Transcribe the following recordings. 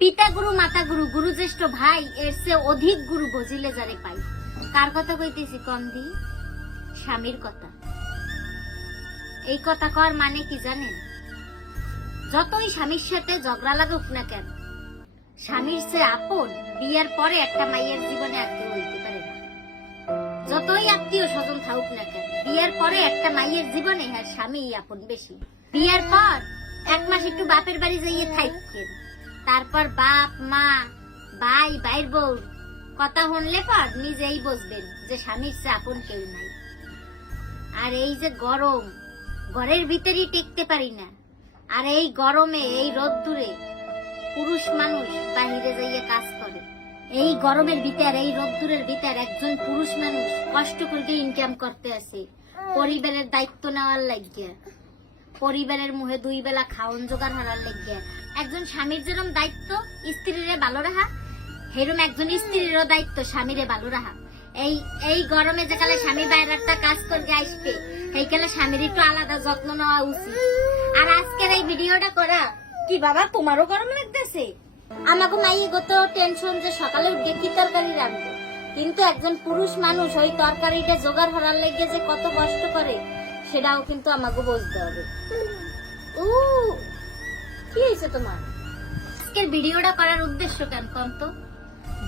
পিতা গুরু মাতা গুরু গুরু জ্যেষ্ঠ ভাই এর চেয়ে অধিক গুরু বজিলে যারে পাই। কার কথা কইতেছি কন্দি? স্বামীর কথা। এই কথা কর মানে কি জানেন? যতই স্বামীর সাথে ঝগড়া লাগুক না কেন, স্বামীর চেয়ে আপন বিয়ের পরে একটা মাইয়ের জীবনে আর কেউ হইতে পারে না। যতই আত্মীয় স্বজন থাকুক না কেন, বিয়ের পরে একটা মাইয়ের জীবনে আর স্বামী আপন বেশি। বিয়ের পর এক মাস একটু বাপের বাড়ি যাইয়ে থাকেন, তারপর বাপ মা ভাই ভাইয়ের বউ কথা শুনলে পর নিজেই বুঝবেন যে স্বামীর চেয়ে আপন কেউ নাই। আর এই যে গরম, ঘরের ভিতরেই টিকতে পারি না, আর এই গরমে এই রোদ্দুরে পুরুষ মানুষ বাহিরে যাইয়ে কাজ করে। এই গরমের ভিতর এই রোদ্দুরের ভিতর একজন পুরুষ মানুষ কষ্ট করে ইনকাম করতে আছে পরিবারের দায়িত্ব নেওয়ার লাগিয়া, পরিবারের মুহে দুই বেলা খাওন জোগাড় হওয়ার লাগিয়া। একজন স্বামীর যেরকম দায়িত্ব স্ত্রীরে ভালো রাখা, সেরকম একজন স্ত্রীরও দায়িত্ব স্বামীরে ভালো রাখা। এই গরমে যে কালে স্বামী বাইরে একটা কাজ করতে আসবে, সেই কালে স্বামীর একটু আলাদা যত্ন নেওয়া উচিত। আর আজকের এই ভিডিওটা করা কি বাবা তোমারও গরম লাগতেছে? আমাকে মাইয়ে গত টেনশন যে সকালে উঠে কি তরকারি রাখবো, কিন্তু একজন পুরুষ মানুষ ওই তরকারিটা জোগাড় হওয়ার লেগে যে কত কষ্ট করে সেটাও কিন্তু আমাকে বুঝতে হবে। কি হয়েছে তোমার? আজকের ভিডিওটা করার উদ্দেশ্য কেন কন্ত?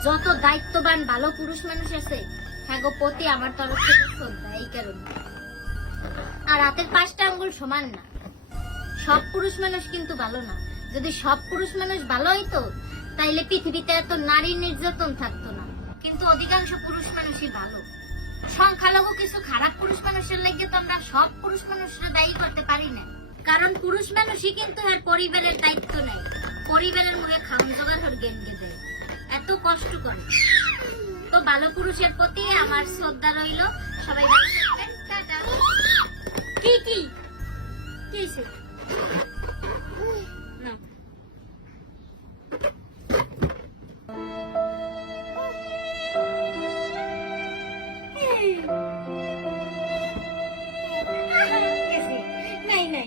যত দায়িত্ববান ভালো পুরুষ মানুষ আছে হ্যাঁ গো প্রতি আমার তরফ থেকে শ্রদ্ধা, এই কারণে। আর হাতের 5টা আঙ্গুল সমান না, সব পুরুষ মানুষ কিন্তু ভালো না। যদি সব পুরুষ মানুষ ভালো হইতো তাইলে পৃথিবীতে এত নারী নির্যাতন থাকতো না। কিন্তু অধিকাংশ পুরুষ মানুষই ভালো। সংখ্যালঘু কিছু খারাপ পুরুষ মানুষের লাগে তো আমরা সব পুরুষ মানুষরা দায়ী করতে পারি না, কারণ পুরুষ মানুষই কিন্তু আর পরিবারের দায়িত্ব নেয়, পরিবারের মুখে খাওয়ান জোগাড় হর গেন্ডে দেয়, এত কষ্ট করে। তো ভালো পুরুষের প্রতি আমার শ্রদ্ধা রইল। সবাই ভালো থাকবেন। টাটা। কি কি কি